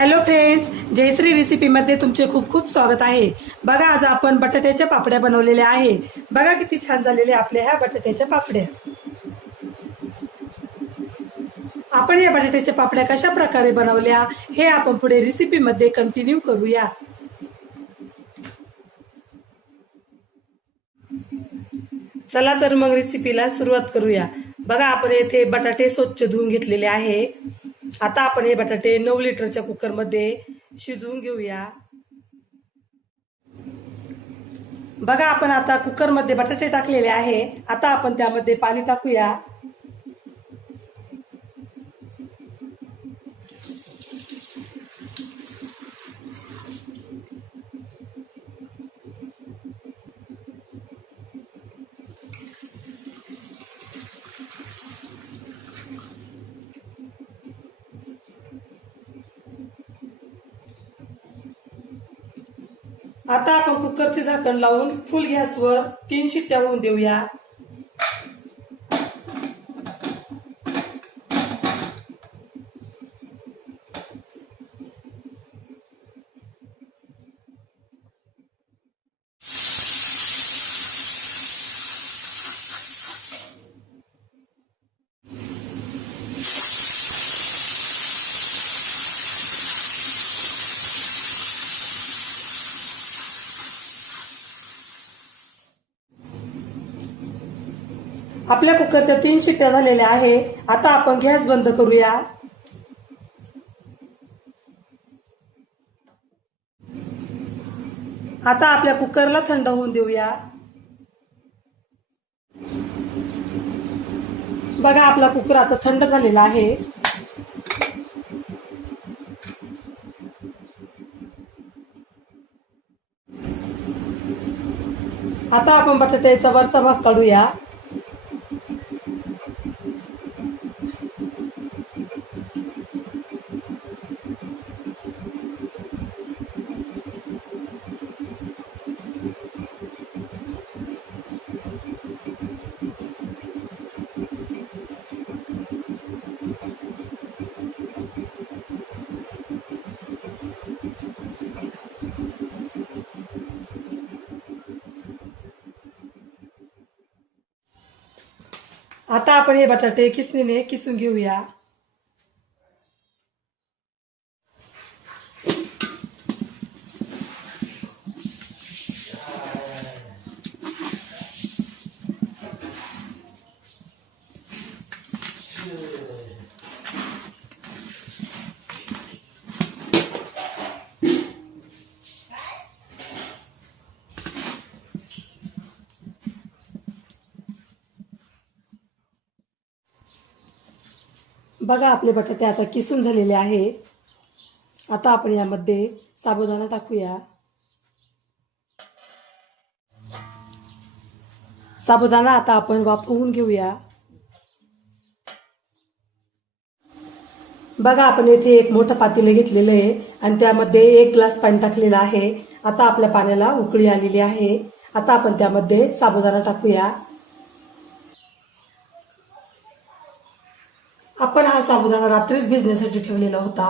Hello friends, Jayashree रेसिपीमध्ये तुमचे खूप खूप स्वागत आहे। बघा, आज आपण बटाट्याच्या पापड्या बनवलेल्या आहे। बघा किती छान झालेले आपल्या ह्या बटाट्याच्या पापड्या। आपण या बटाट्याच्या पापड्या कशा प्रकारे बनवल्या हे आपण पुढे रेसिपीमध्ये कंटिन्यू करूया। चला तर मग रेसिपीला सुरुवात करूया। बघा, आपण येथे बटाटे स्वच्छ धुवून घेतलेले आहे। आता आपण हे बटाटे 9 लिटरच्या कुकर मध्ये शिजवून घेऊया। बघा, आपण आता कुकर मध्ये बटाटे टाकलेले आहे। आता आपण त्यामध्ये पाणी टाकूया। आता आपण कुकरचे झाकण लावून फुल गॅसवर 3 शिट्ट्या होऊन देऊया। आपल्या कुकरच्या 3 शिट्ट्या झालेल्या आहे। आता आपण गॅस बंद करूया। आता आपल्या कुकरला थंड होऊन देऊया। बघा, आपला कुकर आता थंड झालेला आहे। आता आपण बटाट्याचा वरचा भाग काढूया। आता आपण हे बटाटे किसणीने किसून घेऊया। बघा, आपले बटाटे आता किसून झालेले आहे। आता आपण यामध्ये साबुदाणा टाकूया। साबुदाणा आता आपण वाफवून घेऊया। बघा, आपण येथे एक मोठं पातेले घेतलेलं आहे आणि त्यामध्ये 1 ग्लास पाणी टाकलेलं आहे। आता आपल्या पाण्याला उकळी आलेली आहे। आता आपण त्यामध्ये साबुदाणा टाकूया। आपण हा साबुदाणा रात्रीच भिजण्यासाठी ठेवलेला होता।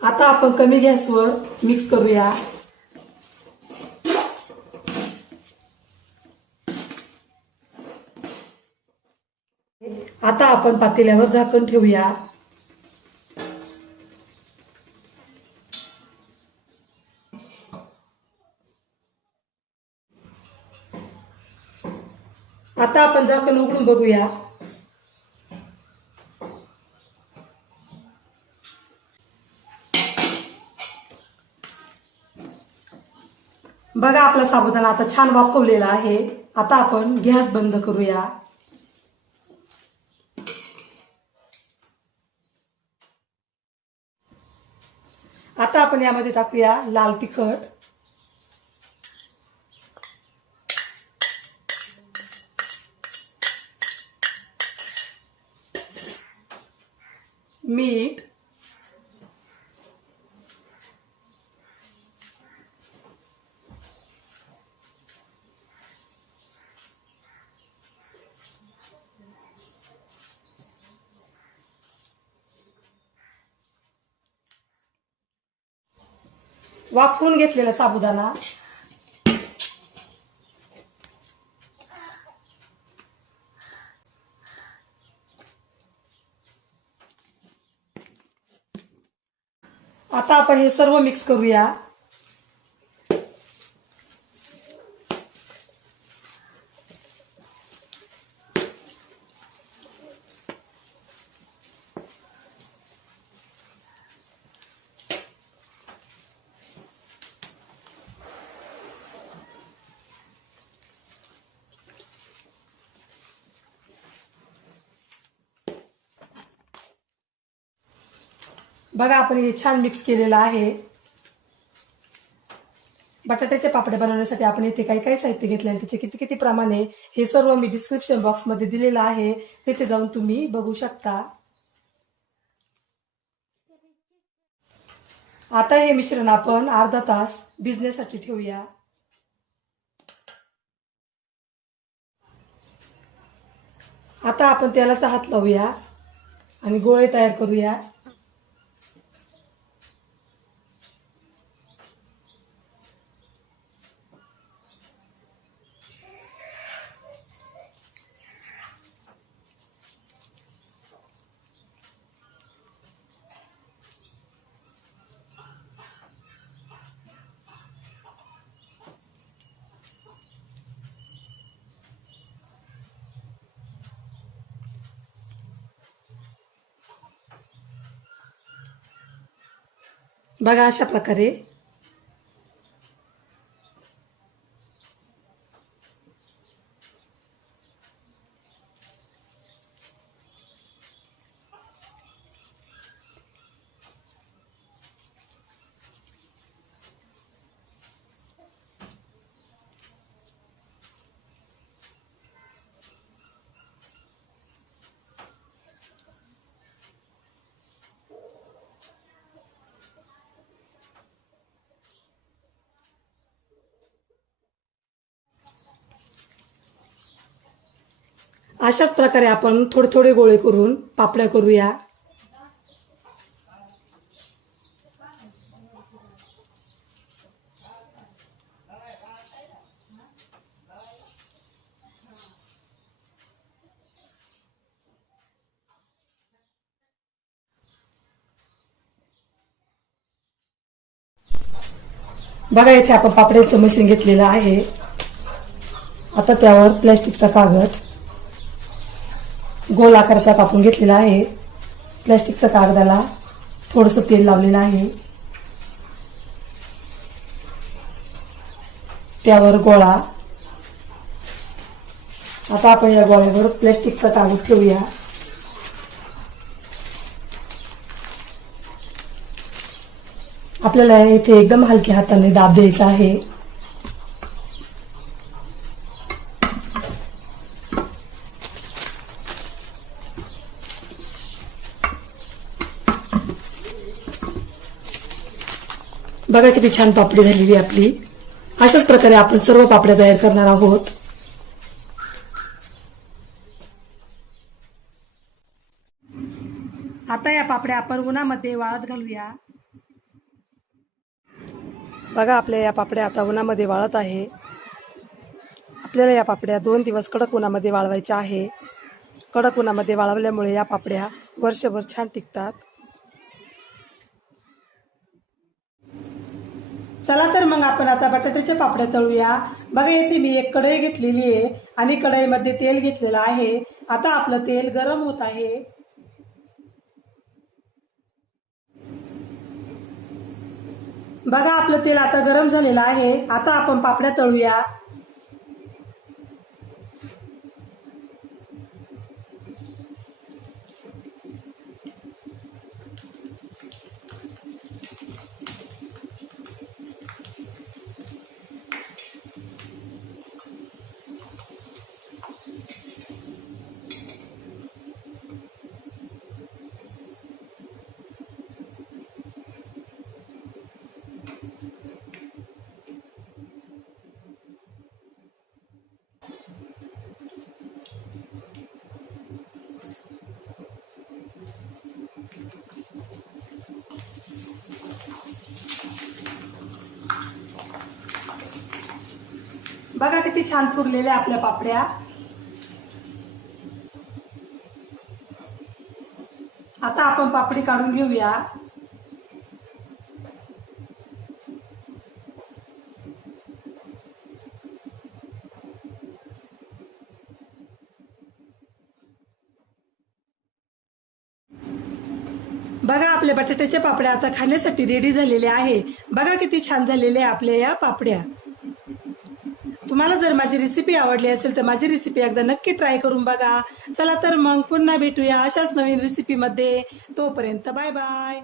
आता आपण कमी गॅसवर मिक्स करूया। आता आपण पातेल्यावर झाकण ठेवूया। आता आपण झाकण उघडून बघूया। बघा, आपला साबुदाणा आता छान वाफवलेला आहे। आता आपण गॅस बंद करूया। आता आपण यामध्ये टाकूया लाल तिखट, मीठ, वाफवून घेतलेला साबुदाणा, आता आपण हे सर्व मिक्स करूया. बघा आपण हे छान मिक्स केलेलं आहे. बटाट्याचे पापडे बनवण्यासाठी आपण इथे काही काही साहित्य घेतले आणि त्याचे किती किती प्रमाण आहे हे सर्व मी डिस्क्रिप्शन बॉक्समध्ये दिलेलं आहे. तिथे जाऊन तुम्ही बघू शकता. आता हे मिश्रण आपण अर्धा तास भिजण्यासाठी ठेवूया. आता आपण तेलाचा हात लावूया आणि गोळे तयार करूया. बघा अशा प्रकारे. अशाच प्रकारे आपण थोडे थोडे गोळे करून पापड्या करूया. बघा इथे आपण पापड्याचं मशीन घेतलेलं आहे. आता त्यावर प्लॅस्टिकचा कागद गोल आकाराचा कापून घेतलेला आहे. प्लॅस्टिकच्या कागदाला थोडंसं तेल लावलेलं आहे. त्यावर गोळा. आता आपण या गोळ्यावर प्लॅस्टिकचा कागद ठेवूया. आपल्याला इथे एकदम हलक्या हाताने दाब द्यायचा आहे. बघा किती छान पापडी झालेली आपली. अशाच प्रकारे आपण सर्व पापड्या तयार करणार आहोत. आता या पापड्या आपण उन्हामध्ये वाळत घालूया. बघा आपल्या या पापड्या आता उन्हामध्ये वाळत आहे. आपल्याला या पापड्या 2 दिवस कडक उन्हामध्ये वाळवायच्या आहे. कडक उन्हामध्ये वाळवल्यामुळे या पापड्या वर्षभर छान टिकतात. चला तर मग आपण आता बटाट्याच्या पापड्या तळूया. बघा इथे मी एक कढई घेतलेली आहे आणि कढईमध्ये तेल घेतलेलं आहे. आता आपलं तेल गरम होत आहे. बघा आपलं तेल आता गरम झालेलं आहे. आता आपण पापड्या तळूया. बघा किती छान फुगलेल्या आपल्या पापड्या. आता आपण पापडी काढून घेऊया. बघा आपल्या बटाट्याच्या पापड्या आता खाण्यासाठी रेडी झालेल्या आहे. बघा किती छान झालेल्या आपल्या या पापड्या. तुम्हाला जर माझी रेसिपी आवडली असेल तर माझी रेसिपी एकदा नक्की ट्राय करून बघा. चला तर मग पुन्हा भेटूया अशाच नवीन रेसिपीमध्ये. तोपर्यंत बाय बाय.